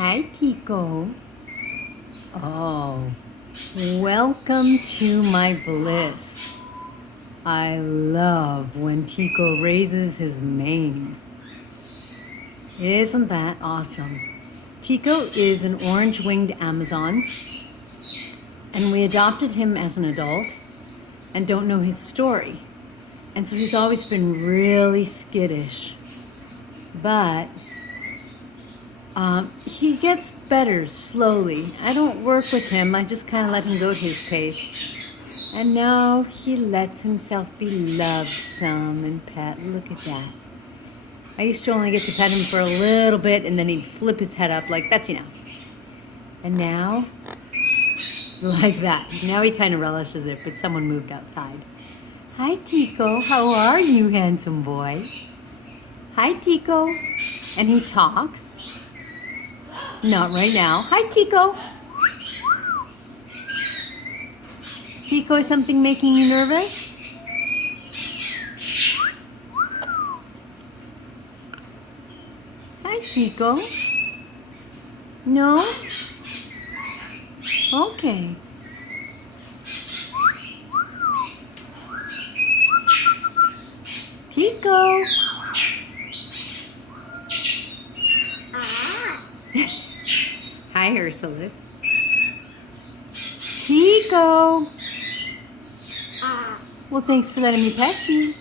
Hi, Tiko. Oh, welcome to my Bliss. I love when Tiko raises his mane. Isn't that awesome? Tiko is an orange-winged Amazon, and we adopted him as an adult and don't know his story. And so he's always been really skittish. But he gets better slowly. I don't work with him. I just kind of let him go to his pace. And now he lets himself be loved some and pet. Look at that. I used to only get to pet him for a little bit, and then he'd flip his head up like, that's enough. And now, like that. Now he kind of relishes it, but someone moved outside. Hi, Tiko. How are you, handsome boy? Hi, Tiko. And he talks. Not right now. Hi, Tiko. Tiko, is something making you nervous? Hi, Tiko. No? Okay. Tiko. Hi, Ursulus. Tiko. Well, thanks for letting me pet you.